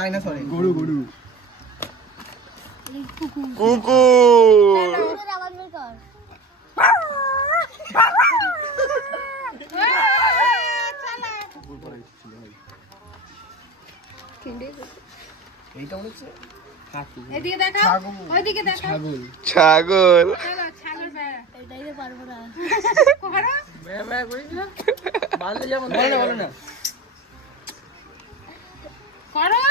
ডাইনোসরে গরু গরু কুকুর আওয়াজ বের কর। এইটা মনে হচ্ছে হাতি এদিকে দেখাও, ওইদিকে দেখাও। ছাগল ছাগল চলো, ছাগল বেড়া। এটাই তো পারবো না। করো। বলো না করো।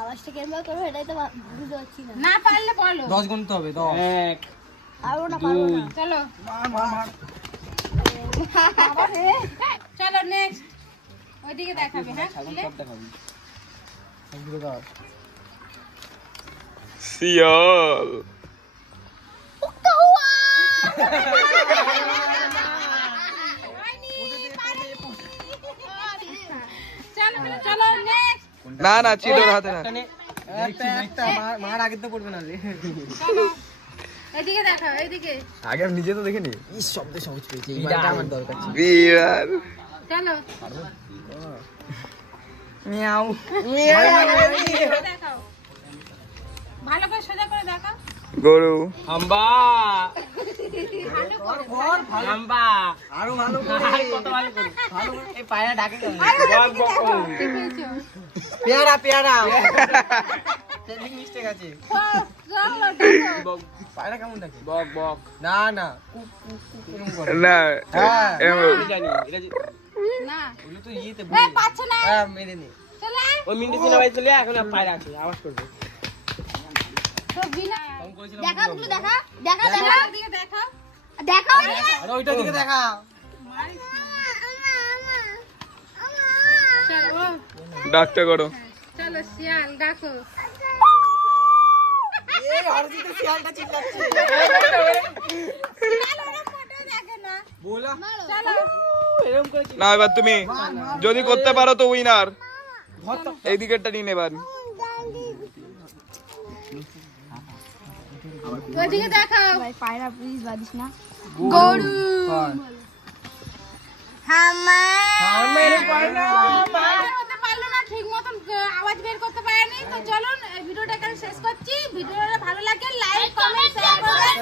আওয়াজটা কেমন করবো এটাই তো বুঝতে পারছি না। না পারলে বলো। 10 গুনতে হবে 10 1 পারবো না, পারবো না। চলো, মার চলো নেক্সট। ওইদিকে দেখাবে, হ্যাঁ? ছাগল খুলে। সব দেখাবি এগুলো দাও শিয়াল চলো, চলো নেক্সট। না না চিতর হাতে না একটা মার আগে তো পড়বে না রে চলো, এদিকে দেখাও, এইদিকে। আগে আমি নিজে তো দেখিনি এই শব্দে সহজ পেয়েছি এইটা আমার দরকার ছিল বিড়াল চলো, মিয়াও এদিকে দেখাও। ভালো করে সোজা করে দেখাও। গরু হাম্বা ভালো করে। হাম্বা আরো ভালো করে কত ভালো করে ভালো করে এই পায়রা ডাকে কেন আরো ওইদিকে দেখাও। কি পেয়েছো? পেয়ারা পেয়ারা স্পেলিং মিস্টেক আছে চলো, দেখো। পায়রা কেমন ডাকে বক বক না না কুক কুক কুক এরকম করে না হ্যাঁ এরকম। জানি এটা না। ওগুলো তো ইয়েতে এই পাচ্ছে না। হ্যাঁ মেরে নে চলে আয়। ওই মিন্টু সিনা ভাই চলে এখন পায়রা আছে আওয়াজ করবে তো বিনা। দেখাও ওগুলো, দেখাও। দেখাও, দেখাও, দেখাও। ওইদিকে দেখাও। দেখাও। আরে ওইটার দিকে দেখা মারিস না। চলো, ডাকতে করো চলো শিয়াল ডাকো। এই হরজিতে শিয়ালটা চিল্লাচ্ছে শিয়াল ওরা ফটো দেখে না। বলা চলো, এরকম করে না এবার তুমি যদি করতে পারো তো উইনার এই দিকেরটা নিন এবার ওইদিকে দেখাও। ভাই পায়রা প্লিজ বাদিস না। গরু। হামা। মেরে পায়রা বের করতে পারলো না, ঠিক মতন আওয়াজ বের করতে পারেনি। তো চলুন এই ভিডিওটা এখানে শেষ করছি। ভিডিওটা ভালো লাগে লাইক কমেন্ট শেয়ার করবেন।